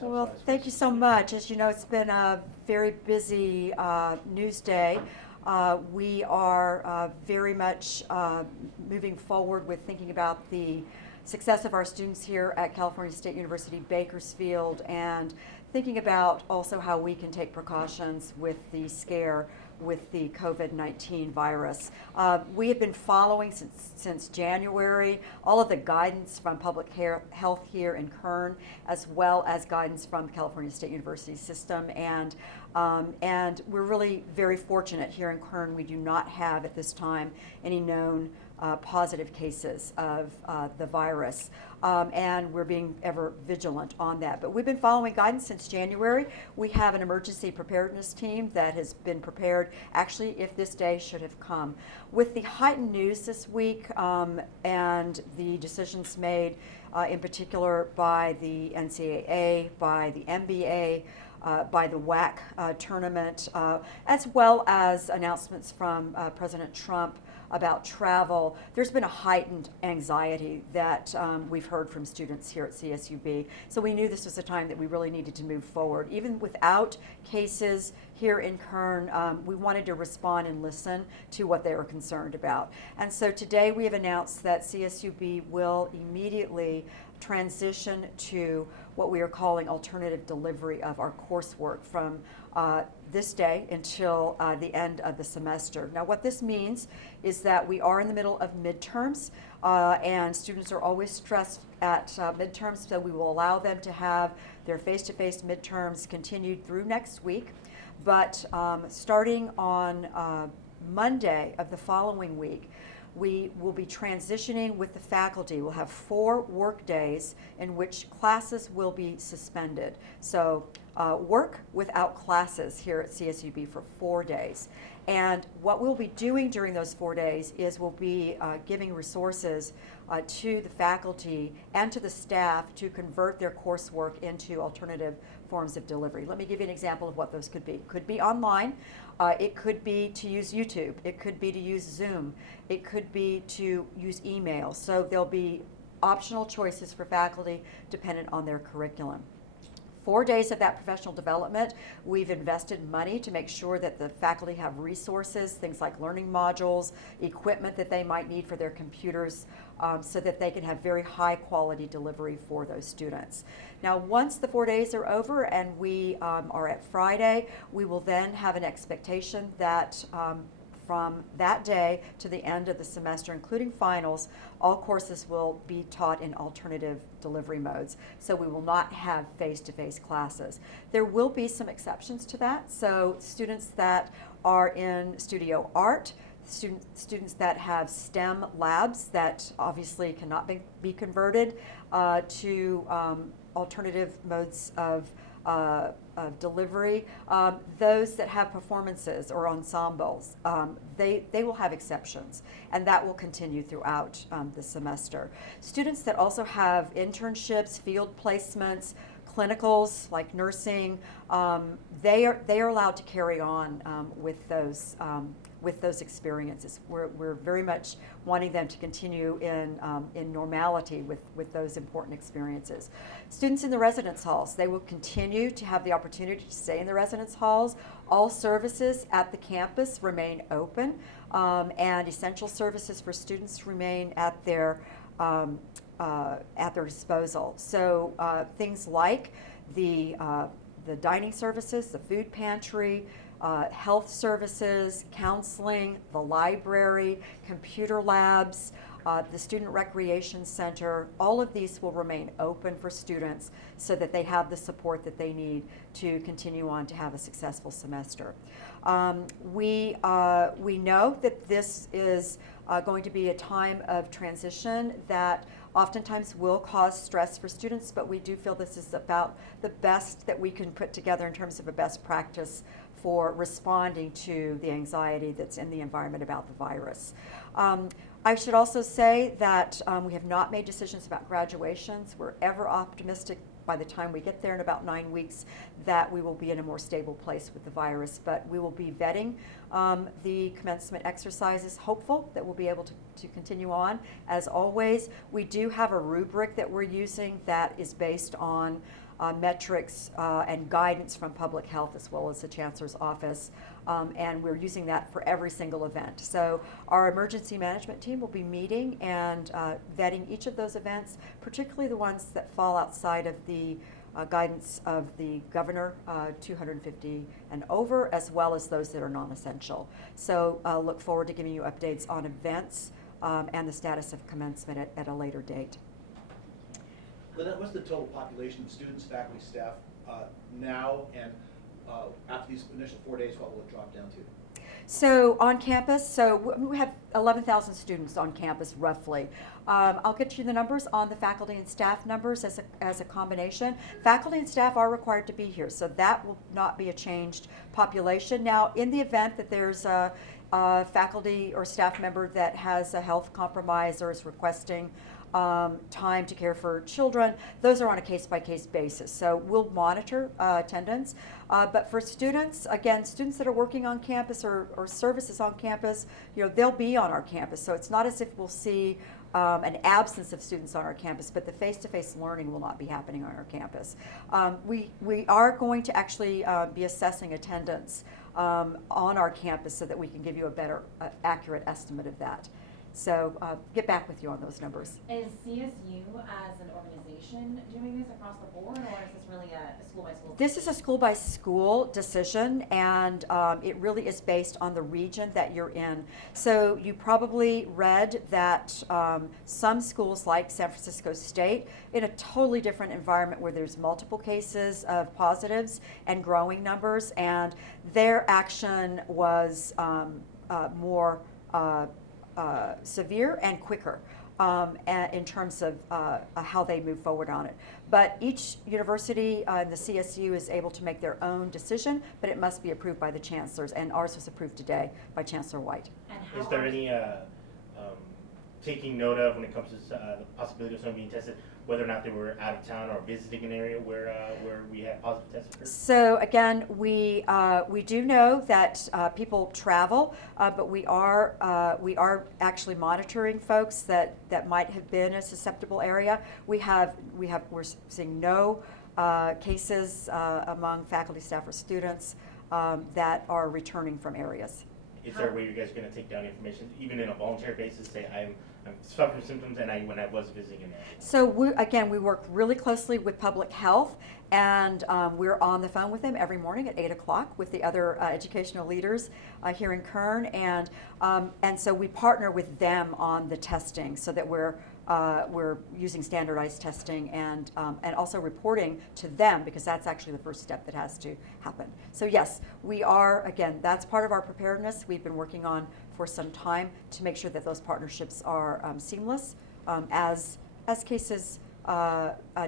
Well, thank you so much. As you know, it's been a very busy news day. We are very much moving forward with thinking about the success of our students here at California State University, Bakersfield, and thinking about also how we can take precautions with the scare with the COVID-19 virus. We have been following since January all of the guidance from public health here in Kern, as well as guidance from the California State University system. And we're really very fortunate here in Kern. We do not have at this time any known positive cases of the virus. And we're being ever vigilant on that. But we've been following guidance since January. We have an emergency preparedness team that has been prepared, actually, if this day should have come. With the heightened news this week and the decisions made in particular by the NCAA, by the NBA, by the WAC tournament, as well as announcements from President Trump about travel, there's been a heightened anxiety that we've heard from students here at CSUB. So we knew this was a time that we really needed to move forward. Even without cases here in Kern, we wanted to respond and listen to what they were concerned about. And so today we have announced that CSUB will immediately transition to what we are calling alternative delivery of our coursework from this day until the end of the semester. Now, what this means is that we are in the middle of midterms, and students are always stressed at midterms, so we will allow them to have their face-to-face midterms continued through next week. But starting on Monday of the following week, we will be transitioning with the faculty. We'll have 4 work days in which classes will be suspended. So work without classes here at CSUB for 4 days. And what we'll be doing during those 4 days is we'll be giving resources to the faculty and to the staff to convert their coursework into alternative forms of delivery. Let me give you an example of what those could be. It could be online. It could be to use YouTube. It could be to use Zoom. It could be to use email. So there'll be optional choices for faculty dependent on their curriculum. 4 days of that professional development, we've invested money to make sure that the faculty have resources, things like learning modules, equipment that they might need for their computers, so that they can have very high quality delivery for those students. Now, once the 4 days are over and we are at Friday, we will then have an expectation that from that day to the end of the semester, including finals, all courses will be taught in alternative delivery modes. So we will not have face-to-face classes. There will be some exceptions to that. So students that are in studio art, students that have STEM labs that obviously cannot be converted to alternative modes of delivery, those that have performances or ensembles, they will have exceptions, and that will continue throughout the semester. Students that also have internships, field placements, clinicals like nursing, they are allowed to carry on with those experiences. We're very much wanting them to continue in normality with those important experiences. Students in the residence halls, they will continue to have the opportunity to stay in the residence halls. All services at the campus remain open, and essential services for students remain at their disposal. So things like the dining services, the food pantry, health services, counseling, the library, computer labs, the student recreation center, all of these will remain open for students so that they have the support that they need to continue on to have a successful semester. We know that this is going to be a time of transition that oftentimes will cause stress for students, but we do feel this is about the best that we can put together in terms of a best practice for responding to the anxiety that's in the environment about the virus. I should also say that we have not made decisions about graduations. We're ever optimistic by the time we get there in about 9 weeks that we will be in a more stable place with the virus, but we will be vetting the commencement exercises, hopeful that we'll be able to continue on. As always, we do have a rubric that we're using that is based on metrics and guidance from public health as well as the Chancellor's office. And we're using that for every single event. So our emergency management team will be meeting and vetting each of those events, particularly the ones that fall outside of the guidance of the governor, 250 and over, as well as those that are non-essential. So look forward to giving you updates on events and the status of commencement at a later date. Lynette, what's the total population of students, faculty, staff now, and after these initial 4 days, what will it drop down to? So on campus, so we have 11,000 students on campus roughly. I'll get you the numbers on the faculty and staff numbers as a combination. Faculty and staff are required to be here, so that will not be a changed population. Now, in the event that there's a faculty or staff member that has a health compromise or is requesting time to care for children, those are on a case-by-case basis. So we'll monitor attendance. But for students, again, students that are working on campus or services on campus, they'll be on our campus. So it's not as if we'll see an absence of students on our campus, but the face-to-face learning will not be happening on our campus. We are going to actually be assessing attendance on our campus so that we can give you a better, accurate estimate of that. So get back with you on those numbers. Is CSU as an organization doing this across the board, or is this really a school-by-school? This is a school-by-school decision, and it really is based on the region that you're in. So you probably read that some schools like San Francisco State, in a totally different environment where there's multiple cases of positives and growing numbers, and their action was more severe and quicker in terms of how they move forward on it. But each university in the CSU is able to make their own decision, but it must be approved by the chancellors, and ours was approved today by Chancellor White. Is there any taking note of when it comes to the possibility of someone being tested, whether or not they were out of town or visiting an area where we had positive tests occur? So again, we do know that people travel, but we are actually monitoring folks that might have been a susceptible area. We're seeing no cases among faculty, staff, or students that are returning from areas. Is there a way you guys are going to take down information, even in a voluntary basis, say I'm suffering symptoms and when I was visiting an area? So we work really closely with public health, and we're on the phone with them every morning at 8 o'clock with the other educational leaders here in Kern, and so we partner with them on the testing so that we're using standardized testing and also reporting to them, because that's actually the first step that has to happen. So yes, we are, again, that's part of our preparedness we've been working on for some time to make sure that those partnerships are seamless as cases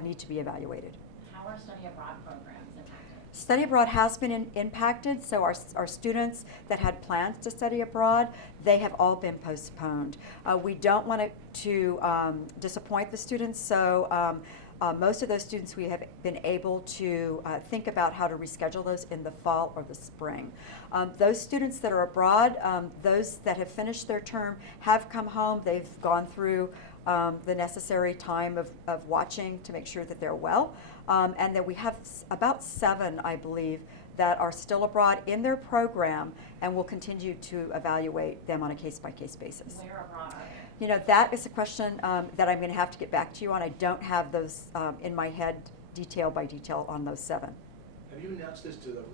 need to be evaluated. How are study abroad programs impacted? Study abroad has been impacted, so our students that had plans to study abroad, they have all been postponed. We don't want to disappoint the students, so most of those students we have been able to think about how to reschedule those in the fall or the spring. Those students that are abroad, those that have finished their term have come home. They've gone through the necessary time of watching to make sure that they're well. And then we have about 7, I believe, that are still abroad in their program, and we'll continue to evaluate them on a case-by-case basis. Where abroad are they? That is a question that I'm going to have to get back to you on. I don't have those in my head detail by detail on those 7. Have you announced this to the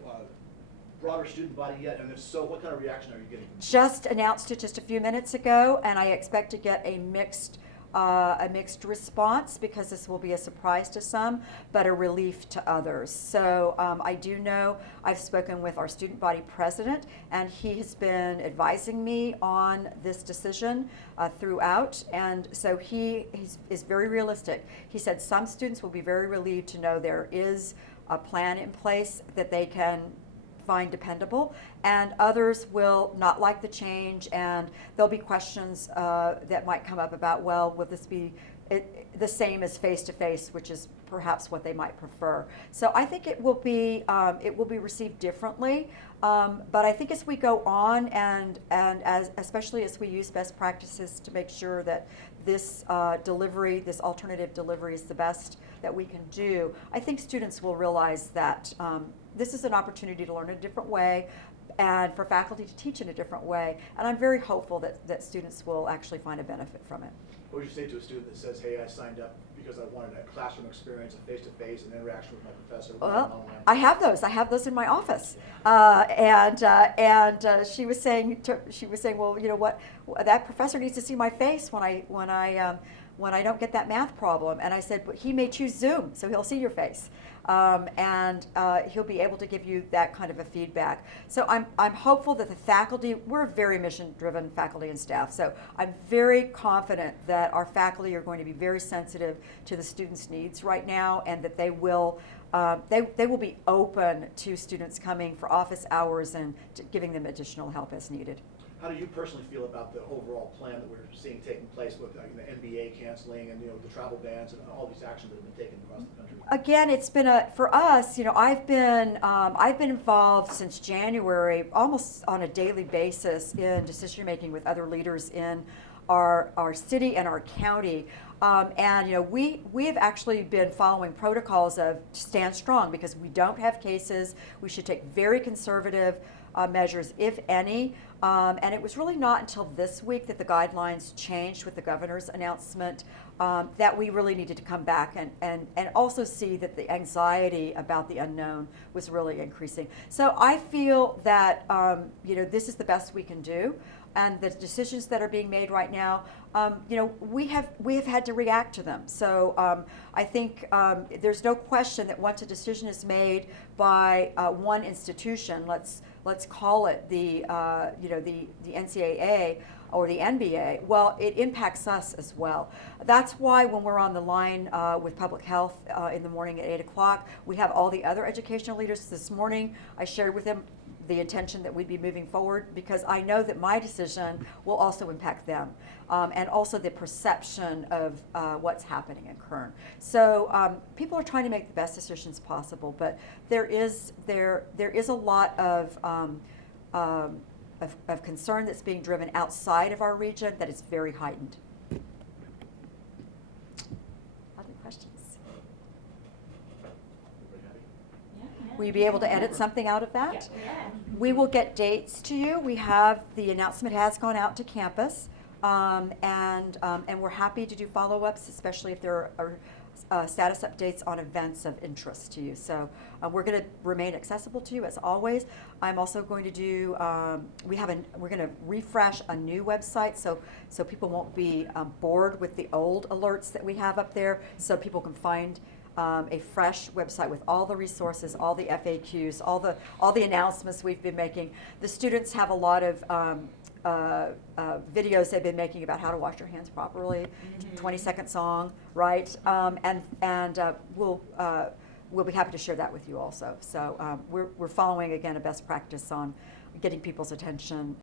broader student body yet? And if so, what kind of reaction are you getting? Just announced it just a few minutes ago, and I expect to get a mixed response, because this will be a surprise to some, but a relief to others. So I do know I've spoken with our student body president, and he has been advising me on this decision throughout, and so he is very realistic. He said some students will be very relieved to know there is a plan in place that they can find dependable, and others will not like the change, and there'll be questions that might come up about, well, will this be the same as face-to-face, which is perhaps what they might prefer. So I think it will be received differently, but I think as we go on and especially as we use best practices to make sure that this alternative delivery is the best that we can do, I think students will realize that this is an opportunity to learn in a different way and for faculty to teach in a different way. And I'm very hopeful that students will actually find a benefit from it. What would you say to a student that says, hey, I signed up because I wanted a classroom experience, a face-to-face, an interaction with my professor? Well, I have those. I have those in my office. And she was saying, well, you know what? That professor needs to see my face when I don't get that math problem. And I said, but he may choose Zoom, so he'll see your face. And he'll be able to give you that kind of a feedback. So I'm hopeful that the faculty, we're a very mission-driven faculty and staff, so I'm very confident that our faculty are going to be very sensitive to the students' needs right now, and that they will be open to students coming for office hours and giving them additional help as needed. How do you personally feel about the overall plan that we're seeing taking place with the NBA canceling and the travel bans and all these actions that have been taken across the country? Again, it's been for us. I've been involved since January, almost on a daily basis, in decision making with other leaders in our city and our county. And we have actually been following protocols of stand strong, because we don't have cases. We should take very conservative measures, if any. And it was really not until this week that the guidelines changed with the governor's announcement that we really needed to come back and also see that the anxiety about the unknown was really increasing. So I feel that this is the best we can do, and the decisions that are being made right now, we have had to react to them. So I think there's no question that once a decision is made by one institution, let's call it the NCAA or the NBA, well, it impacts us as well. That's why when we're on the line with public health in the morning at 8 o'clock, we have all the other educational leaders. This morning, I shared with them the intention that we'd be moving forward, because I know that my decision will also impact them, and also the perception of what's happening in Kern. So people are trying to make the best decisions possible, but there is a lot of concern that's being driven outside of our region that is very heightened. Other questions? Will you be able to edit something out of that? Yeah. We will get dates to you. The announcement has gone out to campus, and we're happy to do follow-ups, especially if there are status updates on events of interest to you. So we're going to remain accessible to you as always. I'm also going to do, we're going to refresh a new website so people won't be bored with the old alerts that we have up there, so people can find a fresh website with all the resources, all the FAQs, all the announcements we've been making. The students have a lot of videos they've been making about how to wash your hands properly, 20-second song, right? And we'll be happy to share that with you also. So we're following, again, a best practice on getting people's attention